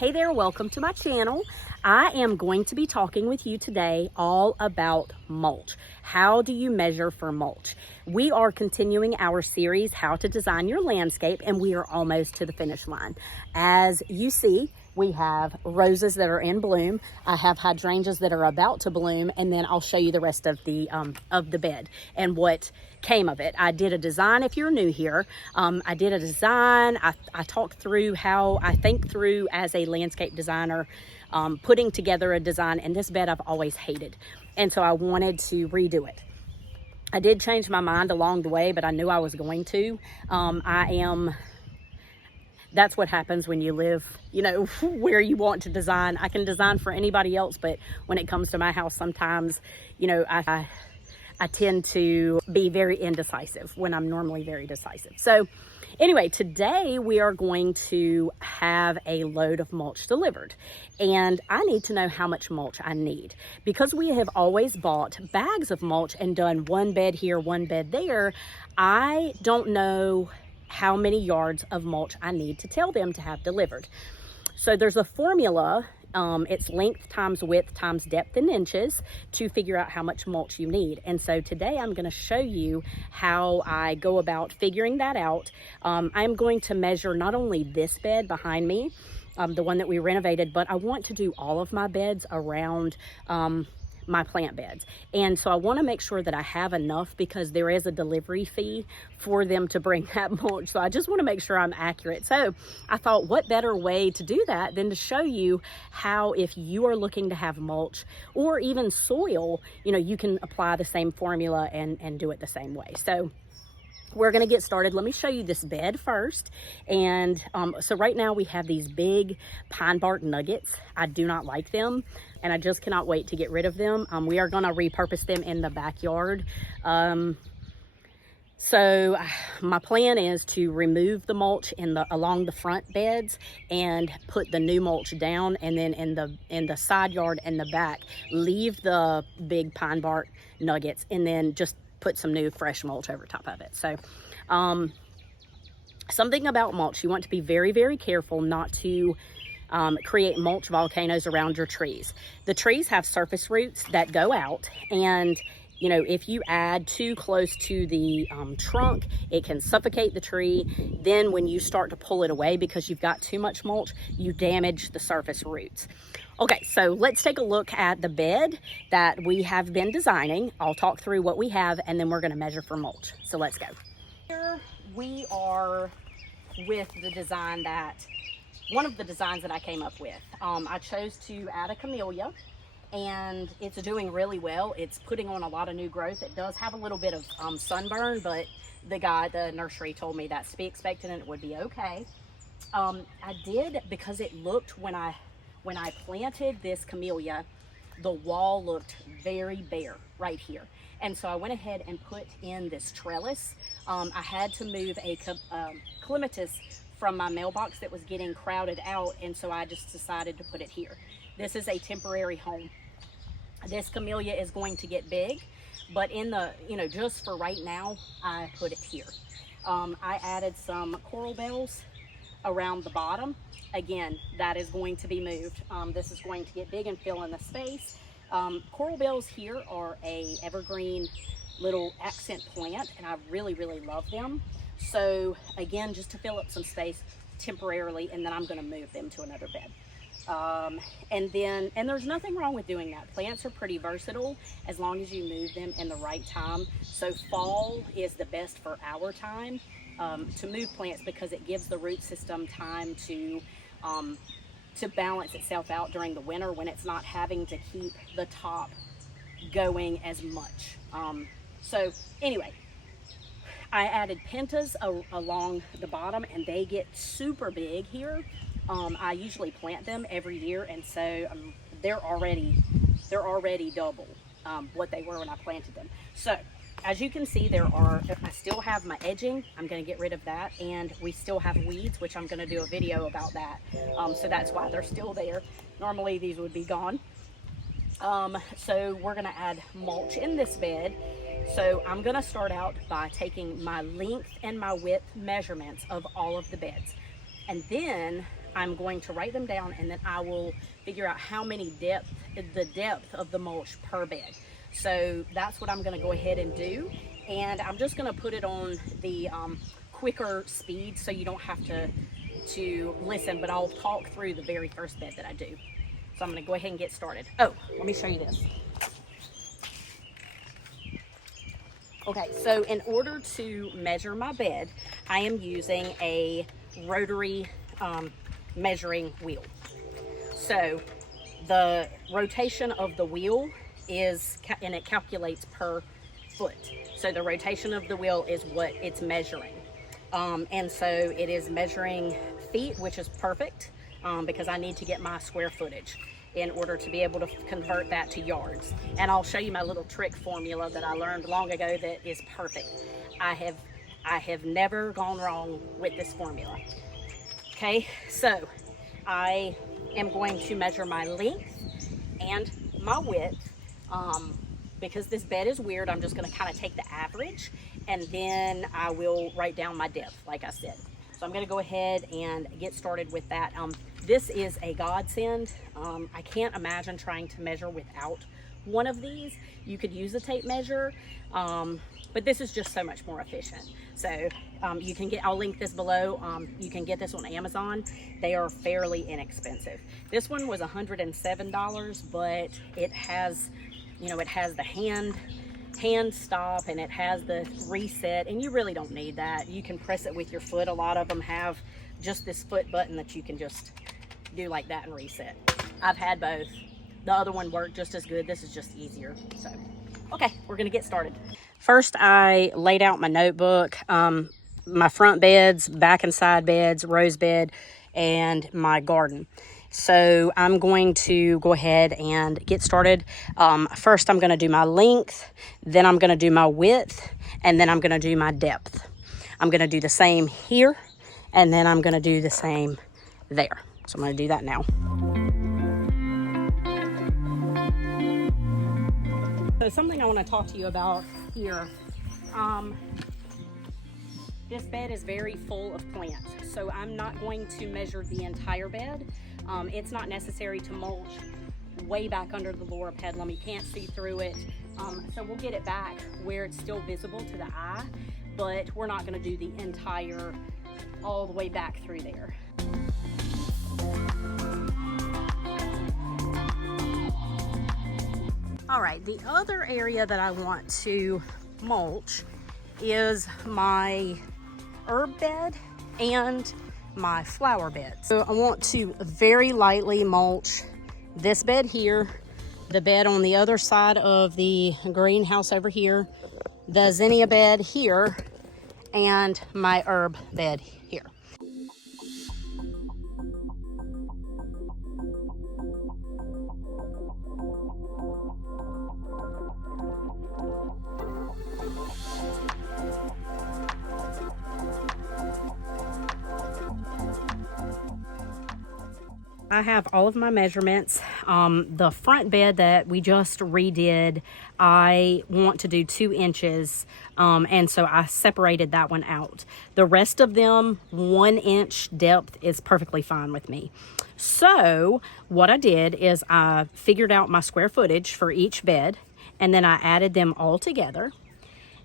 Hey there, welcome to my channel. I am going to be talking with you today all about mulch. How do you measure for mulch? We are continuing our series, How to Design Your Landscape, and we are almost to the finish line. As you see, we have roses that are in bloom. I have hydrangeas that are about to bloom, and then I'll show you the rest of the bed and what came of it. I did a design. If you're new here, I did a design. I talked through how I think through as a landscape designer, putting together a design, and this bed I've always hated, and so I wanted to redo it. I did change my mind along the way, but I knew I was going to. That's what happens when you live, where you want to design. I can design for anybody else, but when it comes to my house, sometimes, I tend to be very indecisive when I'm normally very decisive. So anyway, today we are going to have a load of mulch delivered, and I need to know how much mulch I need, because we have always bought bags of mulch and done one bed here, one bed there. I don't know how many yards of mulch I need to tell them to have delivered. So there's a formula. It's length times width times depth in inches to figure out how much mulch you need. And so today I'm going to show you how I go about figuring that out. I'm going to measure not only this bed behind me, the one that we renovated, but I want to do all of my beds around my plant beds. And so I want to make sure that I have enough, because there is a delivery fee for them to bring that mulch. So I just want to make sure I'm accurate. So I thought, what better way to do that than to show you how, if you are looking to have mulch or even soil, you can apply the same formula and do it the same way. So we're going to get started. Let me show you this bed first. And so right now we have these big pine bark nuggets. I do not like them, and I just cannot wait to get rid of them. We are going to repurpose them in the backyard. So my plan is to remove the mulch along the front beds and put the new mulch down, and then in the side yard and the back, leave the big pine bark nuggets, and then just put some new fresh mulch over top of it. So something about mulch, you want to be very, very careful not to create mulch volcanoes around your trees. The trees have surface roots that go out, and if you add too close to the trunk, it can suffocate the tree. Then when you start to pull it away because you've got too much mulch, you damage the surface roots. Okay, so let's take a look at the bed that we have been designing. I'll talk through what we have, and then we're going to measure for mulch. So let's go. Here we are with the design one of the designs that I came up with. I chose to add a camellia, and it's doing really well. It's putting on a lot of new growth. It does have a little bit of sunburn, but the guy at the nursery told me that's to be expected and it would be okay. I did, because it looked, when I planted this camellia, the wall looked very bare right here. And so I went ahead and put in this trellis. I had to move a clematis from my mailbox that was getting crowded out, and so I just decided to put it here. This is a temporary home. This camellia is going to get big, but in the, just for right now, I put it here. I added some coral bells around the bottom. Again, that is going to be moved. This is going to get big and fill in the space. Coral bells here are a evergreen little accent plant, and I really, really love them. So again, just to fill up some space temporarily, and then I'm going to move them to another bed. And there's nothing wrong with doing that. Plants are pretty versatile as long as you move them in the right time. So fall is the best for our time to move plants, because it gives the root system time to balance itself out during the winter, when it's not having to keep the top going as much. So anyway, I added pentas along the bottom, and they get super big here. I usually plant them every year, and so they're already double what they were when I planted them. So as you can see, I still have my edging. I'm going to get rid of that, and we still have weeds, which I'm going to do a video about that. So that's why they're still there. Normally these would be gone. So we're going to add mulch in this bed. So I'm going to start out by taking my length and my width measurements of all of the beds. And then I'm going to write them down, and then I will figure out how many the depth of the mulch per bed. So that's what I'm going to go ahead and do, and I'm just going to put it on the quicker speed so you don't have to listen, but I'll talk through the very first bed that I do. So I'm going to go ahead and get started. Oh, let me show you this. Okay, so in order to measure my bed, I am using a rotary measuring wheel. So the rotation of the wheel and it calculates per foot. So the rotation of the wheel is what it's measuring. And so it is measuring feet, which is perfect because I need to get my square footage in order to be able to convert that to yards. And I'll show you my little trick formula that I learned long ago that is perfect. I have never gone wrong with this formula. Okay, so I am going to measure my length and my width. Because this bed is weird, I'm just going to kind of take the average, and then I will write down my depth, like I said. So I'm going to go ahead and get started with that. This is a godsend. I can't imagine trying to measure without one of these. You could use a tape measure, but this is just so much more efficient. So you can get, I'll link this below. You can get this on Amazon. They are fairly inexpensive. This one was $107, but it has, you know, it has the hand stop, and it has the reset, and you really don't need that. You can press it with your foot. A lot of them have just this foot button that you can just do like that and reset. I've had both. The other one worked just as good. This is just easier. So okay, we're gonna get started. First, I laid out my notebook, my front beds, back and side beds, rose bed, and my garden. So I'm going to go ahead and get started. First, I'm going to do my length, then I'm going to do my width, and then I'm going to do my depth. I'm going to do the same here, and then I'm going to do the same there. So I'm going to do that now. So something I want to talk to you about here. This bed is very full of plants, so I'm not going to measure the entire bed. It's not necessary to mulch way back under the loropetalum. You can't see through it. So we'll get it back where it's still visible to the eye, but we're not going to do the entire, all the way back through there. All right, the other area that I want to mulch is my herb bed and my flower bed. So I want to very lightly mulch this bed here, the bed on the other side of the greenhouse over here, the zinnia bed here, and my herb bed here. I have all of my measurements. The front bed that we just redid, I want to do 2 inches, and so I separated that one out. The rest of them, 1 inch depth is perfectly fine with me. So what I did is I figured out my square footage for each bed, and then I added them all together.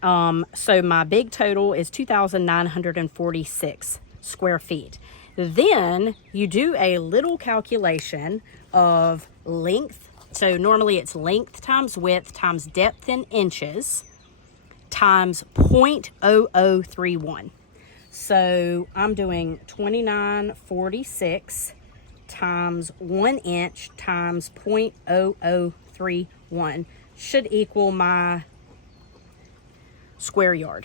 So my big total is 2,946 square feet. Then you do a little calculation of length. So normally it's length times width times depth in inches times 0.0031. So I'm doing 2946 times 1 inch times 0.0031 should equal my square yard.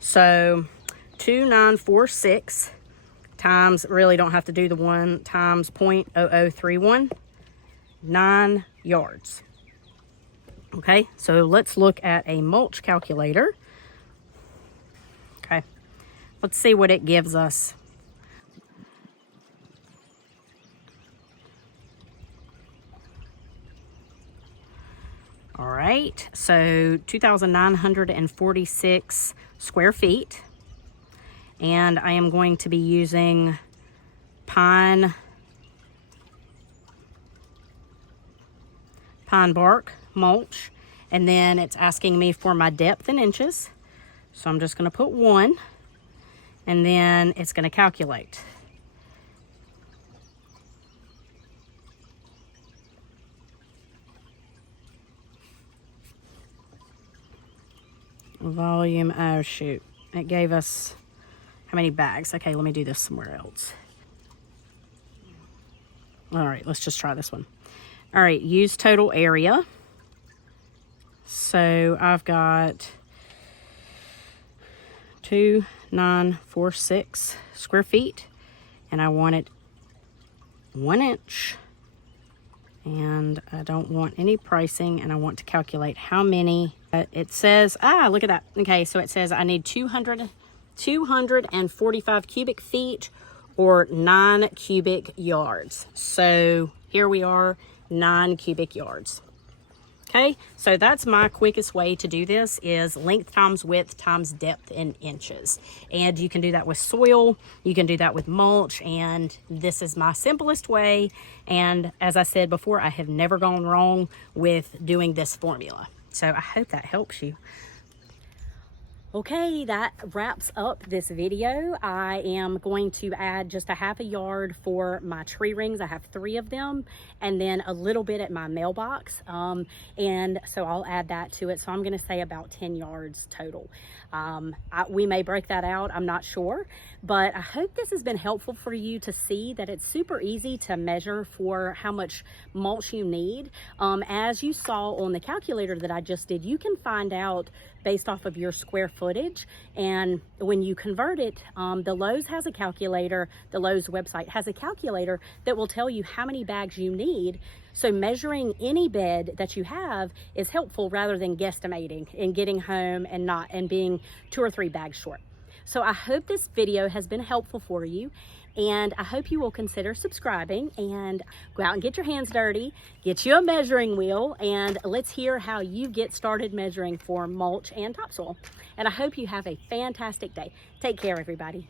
So 2946 times, really don't have to do the 1, times 0.0031, 9 yards. Okay, so let's look at a mulch calculator. Okay, let's see what it gives us. All right, so 2,946 square feet. And I am going to be using pine bark mulch, and then it's asking me for my depth in inches. So I'm just going to put 1, and then it's going to calculate. Volume, oh shoot, it gave us how many bags? Okay, let me do this somewhere else. All right, let's just try this one. All right, use total area. So I've got 2,946 square feet, and I want it 1 inch. And I don't want any pricing, and I want to calculate how many. It says, look at that. Okay, so it says I need 245 cubic feet or 9 cubic yards. So here we are, 9 cubic yards. Okay, so that's my quickest way to do this, is length times width times depth in inches. And you can do that with soil, you can do that with mulch, and this is my simplest way. And as I said before, I have never gone wrong with doing this formula. So I hope that helps you. Okay, that wraps up this video. I am going to add just a ½ yard for my tree rings. I have 3 of them, and then a little bit at my mailbox. And so I'll add that to it. So I'm gonna say about 10 yards total. We may break that out, I'm not sure, but I hope this has been helpful for you to see that it's super easy to measure for how much mulch you need. As you saw on the calculator that I just did, you can find out based off of your square footage, and when you convert it, the Lowe's has a calculator, the Lowe's website has a calculator that will tell you how many bags you need. So measuring any bed that you have is helpful rather than guesstimating and getting home and being 2 or 3 bags short. So I hope this video has been helpful for you, and I hope you will consider subscribing and go out and get your hands dirty, get you a measuring wheel, and let's hear how you get started measuring for mulch and topsoil. And I hope you have a fantastic day. Take care, everybody.